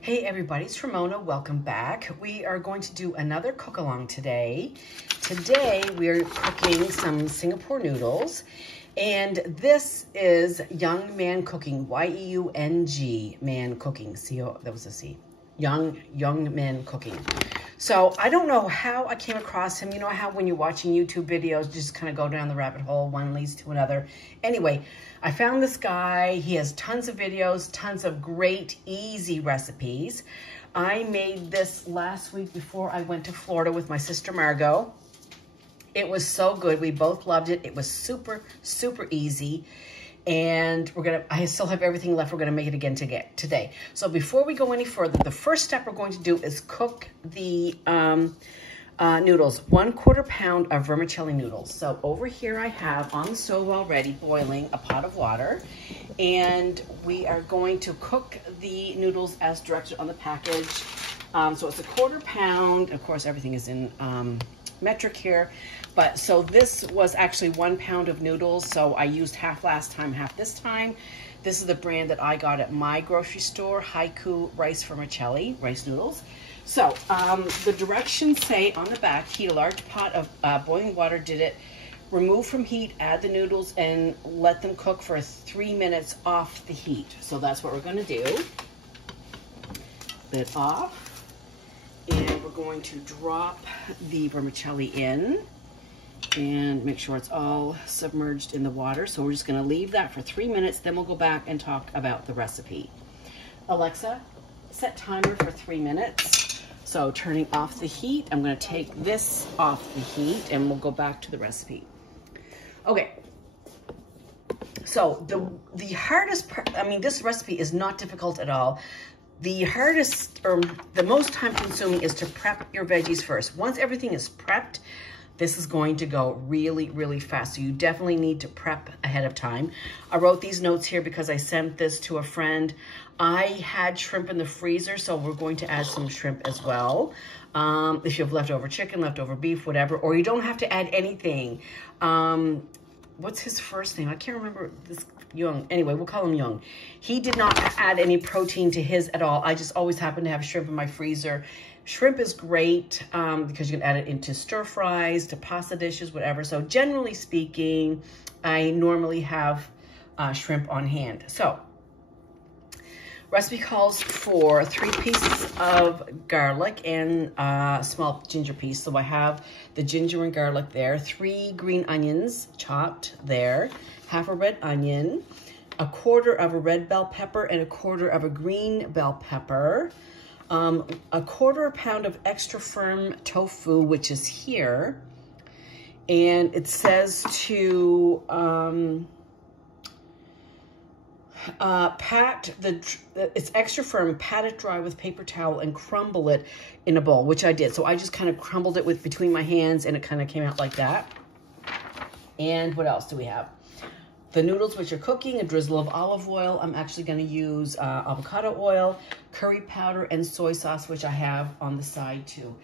Hey everybody, it's Ramona. Welcome back. We are going to do another cook-along today. Today we are cooking some Singapore noodles, and this is Young Man Cooking, Y-E-U-N-G, Man Cooking. C-O, that was a C. Young Man Cooking. So I don't know how I came across him. You know how when you're watching YouTube videos, you just kind of go down the rabbit hole, one leads to another. Anyway, I found this guy. He has tons of videos, tons of great, easy recipes. I made this last week before I went to Florida with my sister Margot. It was so good. We both loved it. It was super, super easy. And I still have everything left. We're gonna make it again today. So before we go any further, the first step we're going to do is cook the noodles. 1/4 pound of vermicelli noodles. So over here I have on the stove already boiling a pot of water, and we are going to cook the noodles as directed on the package. So it's a 1/4 pound. Of course, everything is in metric here. But so this was actually 1 pound of noodles. So I used half last time, half this time. This is the brand that I got at my grocery store, Haiku rice vermicelli, rice noodles. So the directions say on the back, heat a large pot of boiling water, remove from heat, add the noodles, and let them cook for 3 minutes off the heat. So that's what we're gonna do. Lid off, and we're going to drop the vermicelli in and make sure it's all submerged in the water. So we're just gonna leave that for 3 minutes, then we'll go back and talk about the recipe. Alexa, set timer for 3 minutes. So turning off the heat, I'm gonna take this off the heat and we'll go back to the recipe. Okay, so the hardest part, this recipe is not difficult at all. The hardest, or the most time consuming, is to prep your veggies first. Once everything is prepped, this is going to go really, really fast. So you definitely need to prep ahead of time. I wrote these notes here because I sent this to a friend. I had shrimp in the freezer, so we're going to add some shrimp as well. If you have leftover chicken, leftover beef, whatever, or you don't have to add anything. What's his first name? I can't remember this. Young. Anyway, we'll call him Young. He did not add any protein to his at all. I just always happen to have shrimp in my freezer. Shrimp is great because you can add it into stir fries, to pasta dishes, whatever. So generally speaking, I normally have shrimp on hand. So recipe calls for 3 pieces of garlic and a small ginger piece. So I have the ginger and garlic there, 3 green onions chopped there, half a red onion, 1/4 of a red bell pepper and 1/4 of a green bell pepper, 1/4 pound of extra firm tofu, which is here, and it says to it's extra firm, pat it dry with paper towel and crumble it in a bowl, which I did. So I just kind of crumbled it between my hands and it kind of came out like that. And what else do we have? The noodles, which are cooking, a drizzle of olive oil. I'm actually going to use avocado oil, curry powder, and soy sauce, which I have on the side too.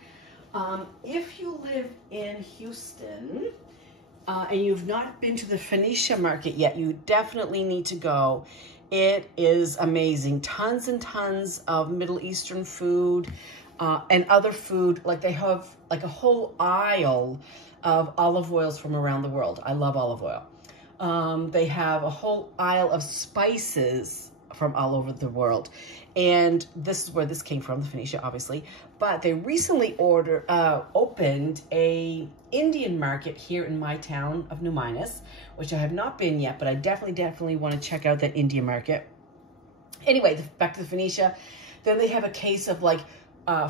If you live in Houston and you've not been to the Phoenicia market yet, you definitely need to go. It is amazing. Tons and tons of Middle Eastern food and other food. Like they have like a whole aisle of olive oils from around the world. I love olive oil. They have a whole aisle of spices from all over the world. And this is where this came from, the Phoenicia, obviously. But they recently opened a Indian market here in my town of New Minas, which I have not been yet, but I definitely want to check out that Indian market. Anyway, back to the Phoenicia. Then they have a case of like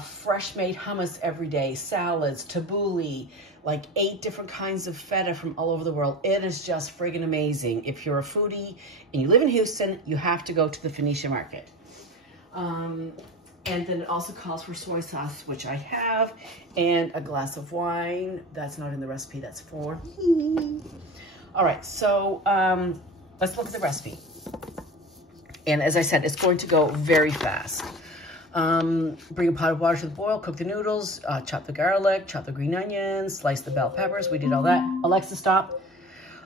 fresh made hummus every day, salads, tabbouleh, like 8 different kinds of feta from all over the world. It is just friggin' amazing. If you're a foodie and you live in Houston, you have to go to the Phoenicia market. And then it also calls for soy sauce, which I have, and a glass of wine. That's not in the recipe, that's for me. All right, so let's look at the recipe. And as I said, it's going to go very fast. Bring a pot of water to the boil, cook the noodles, chop the garlic, chop the green onions, slice the bell peppers. We did all that. Alexa, stop.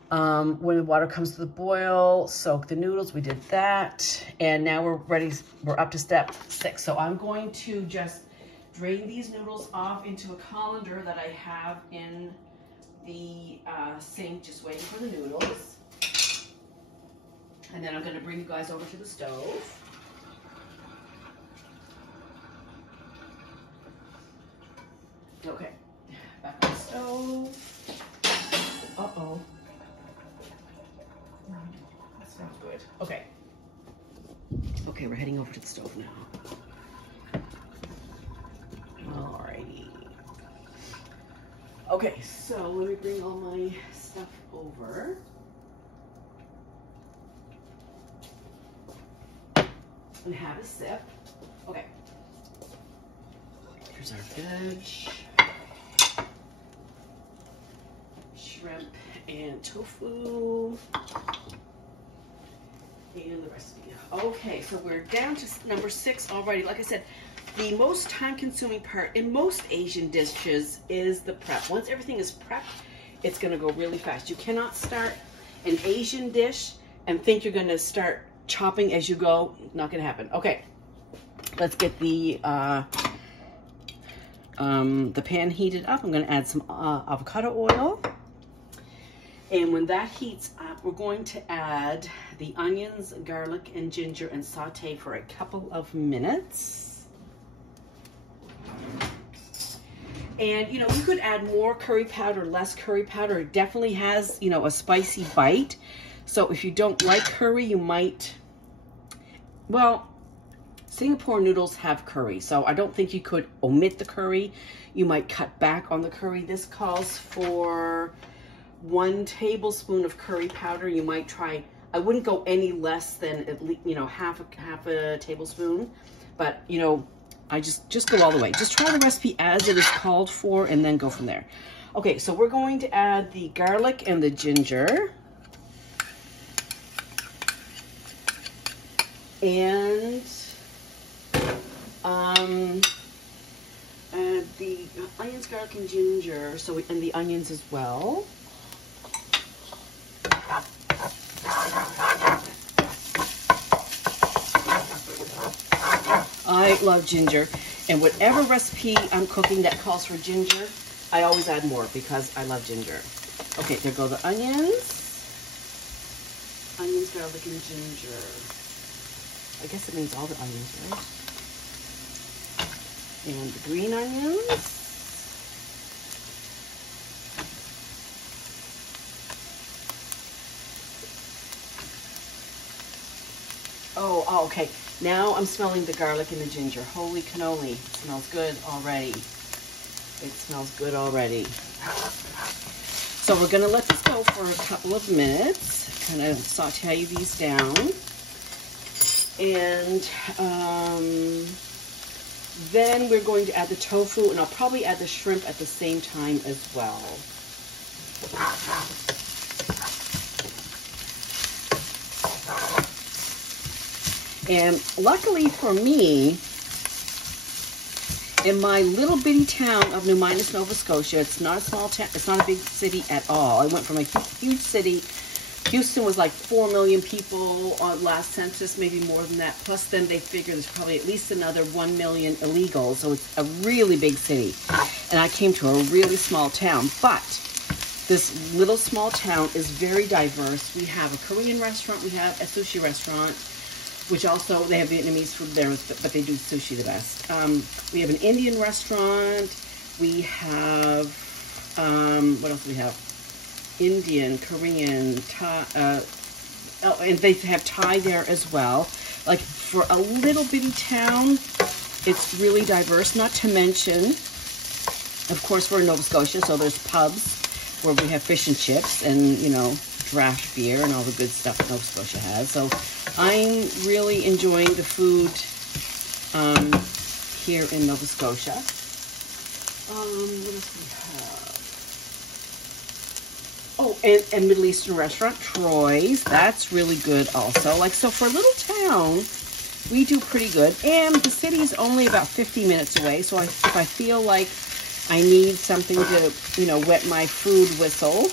When the water comes to the boil, soak the noodles. We did that. And now we're ready. We're up to step 6. So I'm going to just drain these noodles off into a colander that I have in the sink, just waiting for the noodles. And then I'm going to bring you guys over to the stove. Okay, back on the stove. Uh-oh. That smells good. Okay. Okay, we're heading over to the stove now. Alrighty. Okay, so let me bring all my stuff over. And have a sip. Okay. Here's our veg. Shrimp and tofu. And the recipe. Okay, so we're down to number 6 already. Like I said, the most time-consuming part in most Asian dishes is the prep. Once everything is prepped, it's going to go really fast. You cannot start an Asian dish and think you're going to start chopping as you go. Not going to happen. Okay, let's get the pan heated up. I'm going to add some avocado oil. And when that heats up, we're going to add the onions, garlic, and ginger and saute for a couple of minutes. And, you know, you could add more curry powder, less curry powder. It definitely has, you know, a spicy bite. So if you don't like curry, you might, well, Singapore noodles have curry. So I don't think you could omit the curry. You might cut back on the curry. This calls for 1 tablespoon of curry powder. You might try, I wouldn't go any less than at least, you know, half a tablespoon, but you know, I just go all the way. Just try the recipe as it is called for and then go from there. Okay, so we're going to add the garlic and the ginger. And the onions, garlic, and ginger, and the onions as well. I love ginger, and whatever recipe I'm cooking that calls for ginger, I always add more because I love ginger. Okay, there go the onions. Onions, garlic, and ginger. I guess it means all the onions, right? And the green onions. Oh, okay. Now I'm smelling the garlic and the ginger. Holy cannoli. It smells good already. It smells good already. So we're going to let this go for a couple of minutes. Kind of saute these down. And then we're going to add the tofu, and I'll probably add the shrimp at the same time as well. And luckily for me, in my little bitty town of New Minas, Nova Scotia, it's not a small town, it's not a big city at all. I went from a huge city. Houston was like 4 million people on last census, maybe more than that. Plus then they figure there's probably at least another 1 million illegals. So it's a really big city. And I came to a really small town. But this little small town is very diverse. We have a Korean restaurant. We have a sushi restaurant, which also, they have Vietnamese food there, but they do sushi the best. We have an Indian restaurant. We have, what else do we have? Indian, Korean, Thai, and they have Thai there as well. Like, for a little bitty town, it's really diverse. Not to mention, of course, we're in Nova Scotia, so there's pubs where we have fish and chips and, you know, draft beer and all the good stuff that Nova Scotia has. So I'm really enjoying the food here in Nova Scotia. What else do we have? Oh, and Middle Eastern restaurant, Troy's. That's really good also. Like, so for a little town, we do pretty good. And the city is only about 50 minutes away. So if I feel like I need something to, you know, wet my food whistle,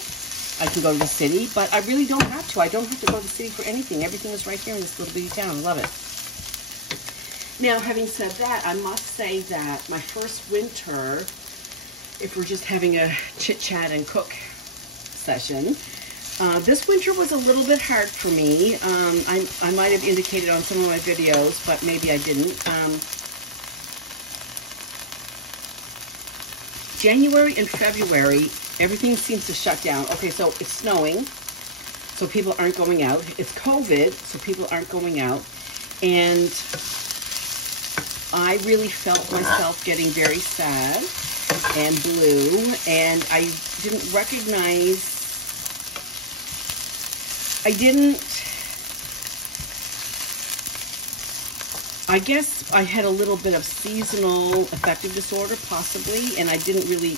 I can go to the city, but I really don't have to. I don't have to go to the city for anything. Everything is right here in this little bitty town. I love it. Now, having said that, I must say that my first winter, if we're just having a chit-chat and cook session, this winter was a little bit hard for me. I might have indicated on some of my videos, but maybe I didn't. January and February, everything seems to shut down. Okay, so it's snowing, so people aren't going out. It's COVID, so people aren't going out. And I really felt myself getting very sad and blue, and I didn't recognize, I guess I had a little bit of seasonal affective disorder, possibly, and I didn't really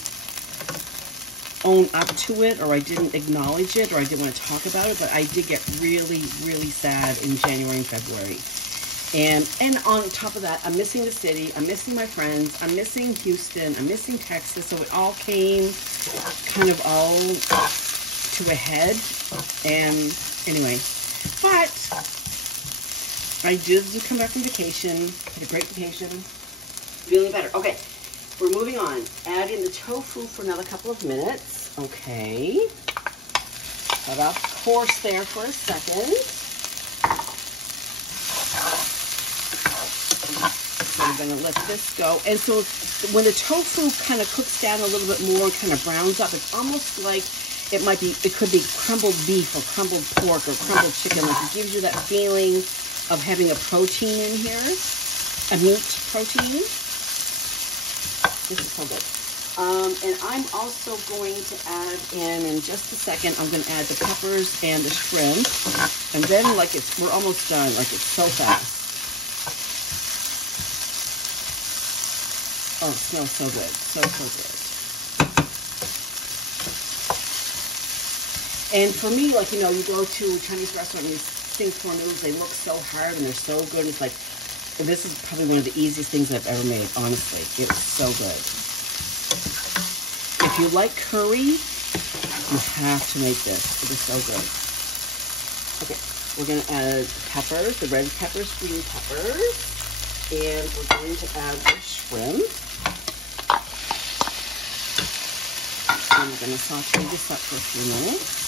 own up to it, or I didn't acknowledge it, or I didn't want to talk about it, but I did get really, really sad in January and February. And on top of that, I'm missing the city, I'm missing my friends, I'm missing Houston, I'm missing Texas, so it all came kind of all to a head, and anyway, but I did come back from vacation, had a great vacation, feeling better. Okay, we're moving on. Add in the tofu for another couple of minutes. Okay, cut off course there for a second. So I'm going to let this go. And so when the tofu kind of cooks down a little bit more, kind of browns up, it's almost like it could be crumbled beef or crumbled pork or crumbled chicken. Like it gives you that feeling of having a protein in here, a meat protein. This is so good. And I'm also going to add in just a second, I'm going to add the peppers and the shrimp. And then we're almost done, like it's so fast. Oh, it smells so good, so good. And for me, like, you know, you go to a Chinese restaurant and you Singapore noodles, they look so hard and they're so good. It's like, this is probably one of the easiest things I've ever made, honestly. It's so good. If you like curry, you have to make this. It is so good. Okay, we're going to add peppers, the red peppers, green peppers, and we're going to add the shrimp. And we're going to saute this up for a few minutes.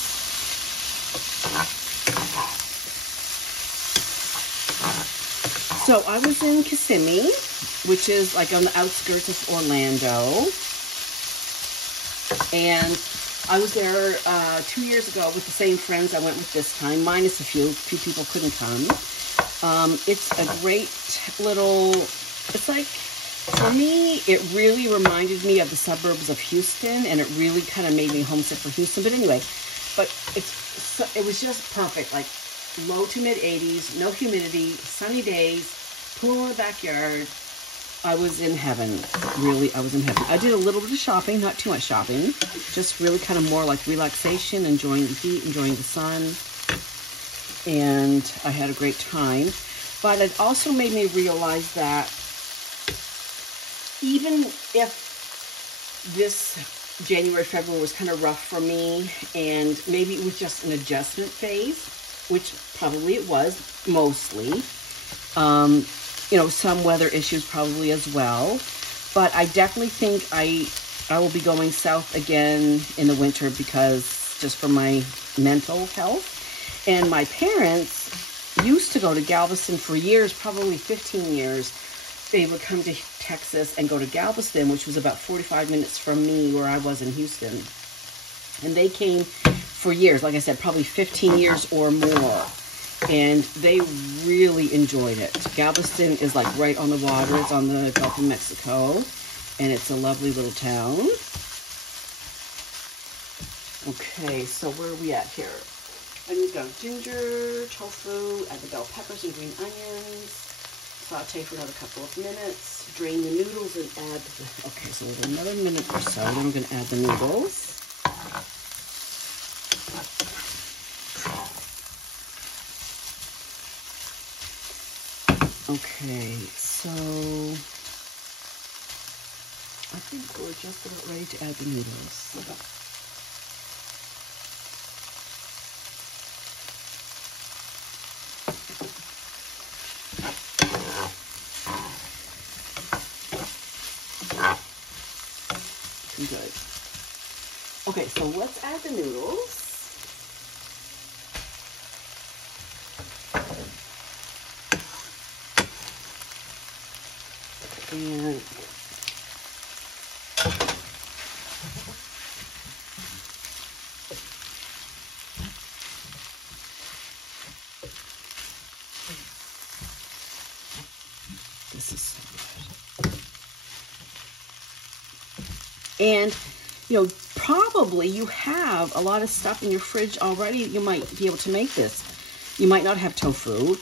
So I was in Kissimmee, which is like on the outskirts of Orlando. And I was there 2 years ago with the same friends I went with this time, minus a few people couldn't come. It's a great little, it's like, for me, it really reminded me of the suburbs of Houston, and it really kind of made me homesick for Houston. But anyway, it was just perfect, like low to mid 80s, no humidity, sunny days, pool in the backyard. I was in heaven. Really, I was in heaven. I did a little bit of shopping, not too much shopping, just really kind of more like relaxation, enjoying the heat, enjoying the sun, and I had a great time. But it also made me realize that even if this January, February was kind of rough for me, and maybe it was just an adjustment phase, which probably it was, mostly. You know, some weather issues probably as well. But I definitely think I will be going south again in the winter because just for my mental health. And my parents used to go to Galveston for years, probably 15 years. They would come to Texas and go to Galveston, which was about 45 minutes from me where I was in Houston. And they came for years, like I said, probably 15 years or more. And they really enjoyed it. Galveston is like right on the water. It's on the Gulf of Mexico. And it's a lovely little town. Okay, so where are we at here? And we've got ginger, tofu, add the bell peppers and green onions. Saute for another couple of minutes. Drain the noodles and add okay, so another minute or so. Then I'm going to add the noodles. Okay, so I think we're just about ready to add the noodles. looking good. Okay, so let's add the noodles. And this is so good. And, you know, probably you have a lot of stuff in your fridge already. You might be able to make this. You might not have tofu.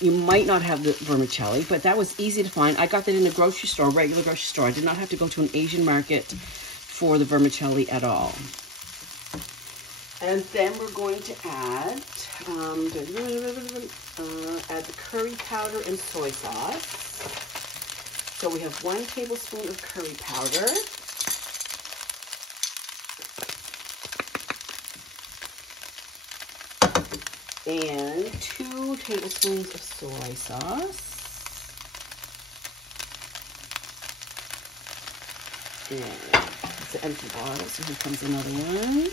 You might not have the vermicelli, but that was easy to find. I got that in a grocery store, regular grocery store. I did not have to go to an Asian market for the vermicelli at all. And then we're going to add, add the curry powder and soy sauce. So we have 1 tablespoon of curry powder. And 2 tablespoons of soy sauce. And it's an empty bottle, so here comes another one.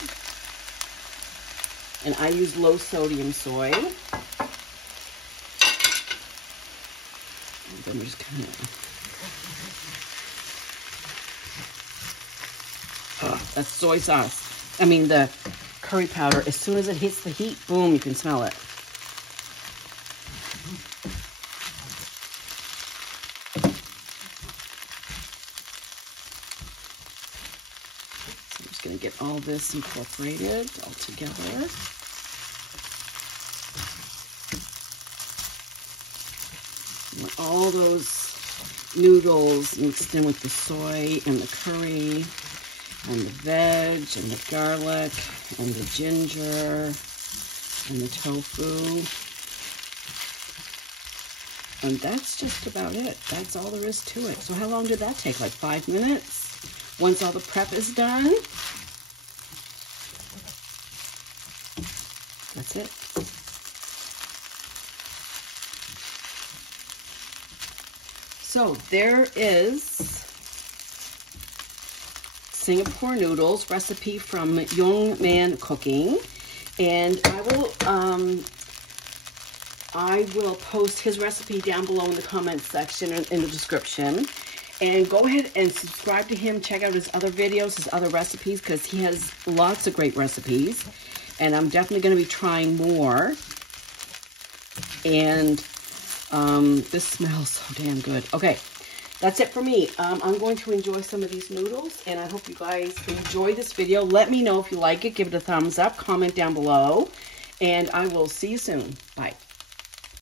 And I use low sodium soy. And then we just kind of, that's soy sauce. I mean the curry powder. As soon as it hits the heat, boom, you can smell it. So I'm just going to get all this incorporated all together. All those noodles mixed in with the soy and the curry and the veg and the garlic and the ginger and the tofu. And that's just about it. That's all there is to it. So how long did that take? Like 5 minutes? Once all the prep is done? That's it. So there is Singapore noodles recipe from Young Man Cooking, and I will post his recipe down below in the comments section or in the description. And go ahead and subscribe to him. Check out his other videos, his other recipes, because he has lots of great recipes. And I'm definitely going to be trying more. And this smells so damn good. Okay. That's it for me. I'm going to enjoy some of these noodles, and I hope you guys enjoy this video. Let me know if you like it. Give it a thumbs up. Comment down below, and I will see you soon. Bye.